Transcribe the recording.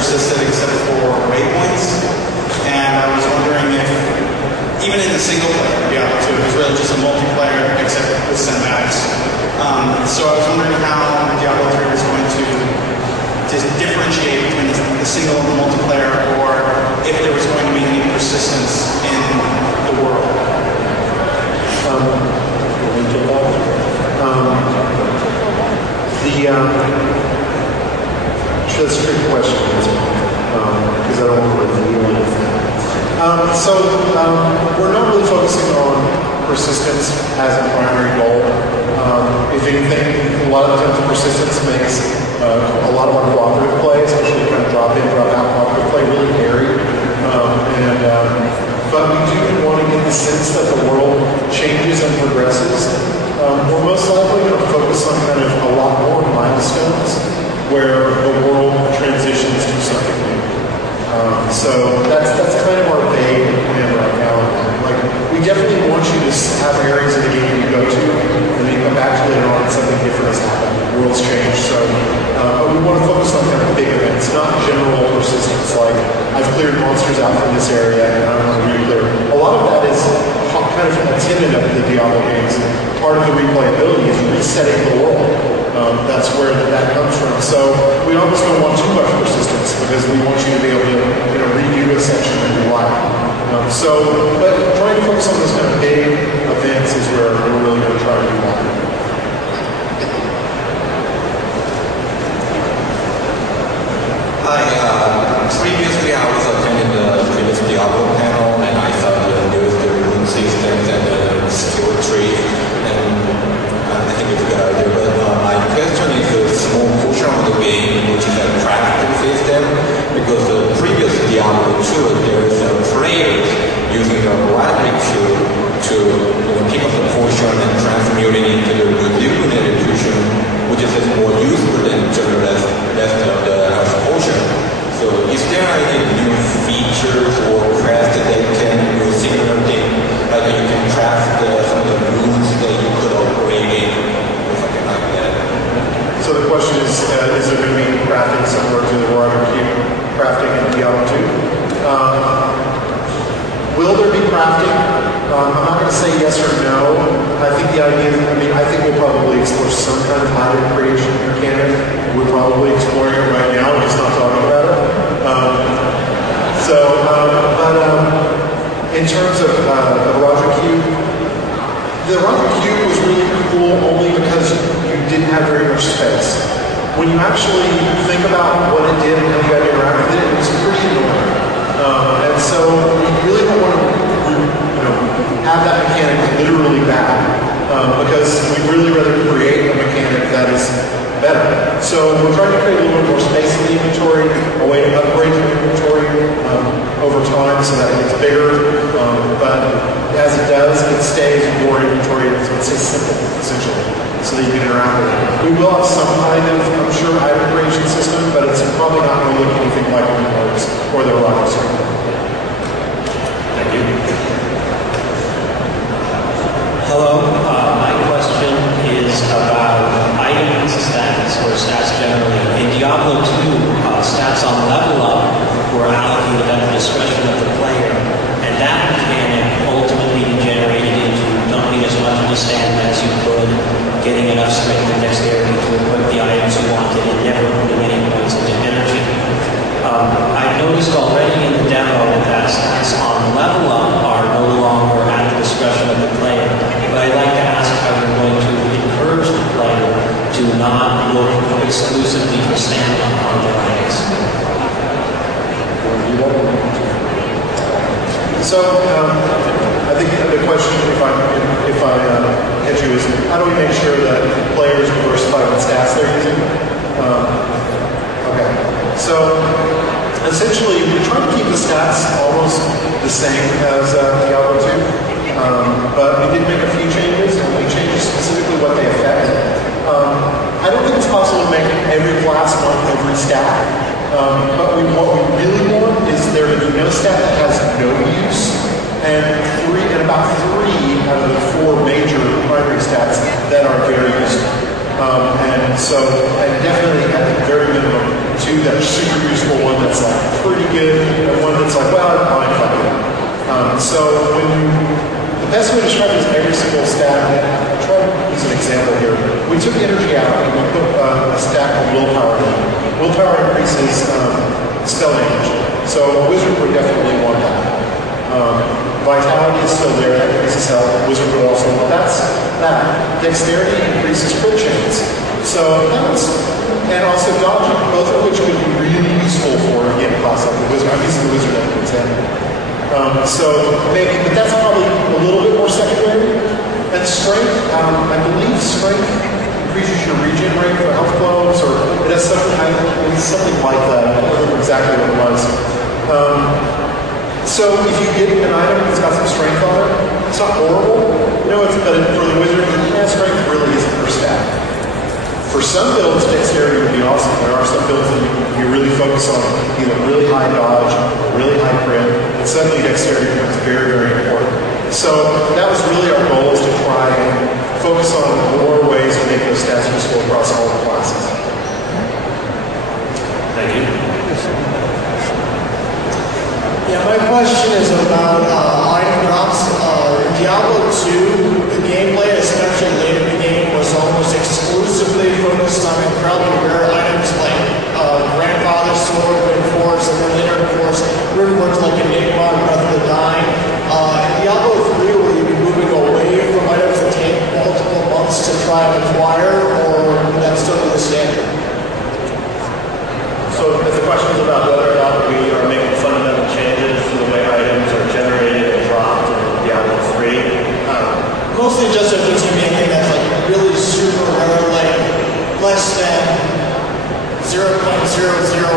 persisted except for waypoints. And I was wondering if, even in the single player Diablo 2, it was really just a multiplayer except with cinematics. So I was wondering how Diablo 3 was going to differentiate between the single and the multiplayer, or if there was going to be any persistence in the world. That's a good question, because I don't want to reveal anything. We're not really focusing on persistence as a primary goal. If anything, a lot of times persistence makes a lot of our cooperative play, especially kind of drop in, drop out cooperative play, really hairy. But we do want to get the sense that the world changes and progresses. We're most likely going to focus on kind of a lot more milestones where the world transitions to something new. So that's kind of our vague plan right now. Like, we definitely want you to have areas of the game you go to, and then you come back to later on and something different has happened. The world's changed. So but we want to focus on kind of big events, not general persistence. Like, I've cleared monsters out from this area, and I want to re-clear. A lot of that is kind of a tenet of the Diablo games. Part of the replayability is resetting the world. That's where that comes from. So we almost don't want too much persistence, because we want you to be able to redo a section that you like. But trying to focus on those kind of big events is where we're really going to try to do that. Hi, previously I was attending the previous Diablo panel, and I saw the news, the rune systems, and the skill tree, and I think it's a good idea. But my question is a small portion of the game, which is a crafting system, because the previous Diablo 2, there is a player using the logic to pick up the potion and transmute it into the illuminated potion, which is more useful than just the rest of the potion. So is there any new features or crafts that can do a similar thing, like you can craft some of the runes that you could operate in, or something like that? So the question is there going to be crafting similar to the Warrior Cube crafting in Diablo 2? Will there be crafting? I'm not going to say yes or no. I think the idea, I think we'll probably explore some kind of item creation mechanic. We're probably exploring it right now, we're just not talking about it. In terms of the Roger Cube, the Roger Cube was really cool only because you didn't have very much space. When you actually think about what it did and how you had to interact with it, it was pretty annoying. And so we really don't want to have that mechanic literally bad, because we'd really rather create a mechanic that is better. So we're trying to create a little bit more space in the inventory, a way to upgrade the inventory over time so that it gets bigger. But as it does, it stays more inventory. It stays simple, essentially, so that you can interact with it. We will have some kind of, I'm sure, item creation system, but it's probably not going to look anything like the Rewards or the Rockets. Thank you. Hello, my question is about item stats, or stats generally. In Diablo 2, stats on level up were allocated at the discretion of the player, and that mechanic ultimately degenerated into dumping as much of the stamina as you could, getting enough strength and dexterity to equip the items you wanted, and never putting any points into energy. I've noticed already in the demo that stats on level up are no longer at the discretion of the player. But I'd like to ask how you're going to encourage the player to not look exclusively for stamina on their items. So I think the question, if I catch you, is how do we make sure that players diversify what stats they're using? Okay. So essentially, we're trying to keep the stats almost the same as Diablo 2. But we did make a few changes, and we changed specifically what they affect. I don't think it's possible to make every class want every stat. But what we really want is there to be no stat that has no use, and about three out of the four major primary stats that are very useful. And definitely at the very minimum, two that are super useful, one that's good, and one that's like, well, I'm fine if I do. So the best way to describe it is every single stat. I'll try to use an example here. We took energy out and we put a stat called willpower in. Willpower increases spell damage. So a wizard would definitely want that. Vitality is still there, that increases health. Wizard would also want that. Dexterity increases crit chance. So and also dodging, both of which could be really useful for again class like the wizard. I'm using the wizard as an example. But that's probably a little bit more secondary. And strength, I believe strength increases your regen rate for health clones, or it has something like that. I don't remember exactly what it was. So if you get an item that's got some strength on it, it's not horrible. But for the wizard, strength really isn't per stat. For some builds, dexterity would be awesome. There are some builds that you really focus on either really high dodge or really high crit, and suddenly dexterity becomes very, very important. So that was really our goal, is to try and focus on more ways to make those stats useful across all the classes. Thank you. Yeah, my question is about item drops. In Diablo 2, the gameplay, especially later in the game, was almost exclusively focused on incredibly rare items like Grandfather's Sword, Wind Force, and then later, of course, rune words like Enigma and Breath of the Dying. In Diablo 3, will you be moving away from items that take multiple months to try and acquire, or would that still be the standard? So if the question is about whether or not we are making fundamental changes to the way items are generated and dropped in Diablo 3. Mostly just if there's going to be anything that's like really super rare, like less than 0.0001%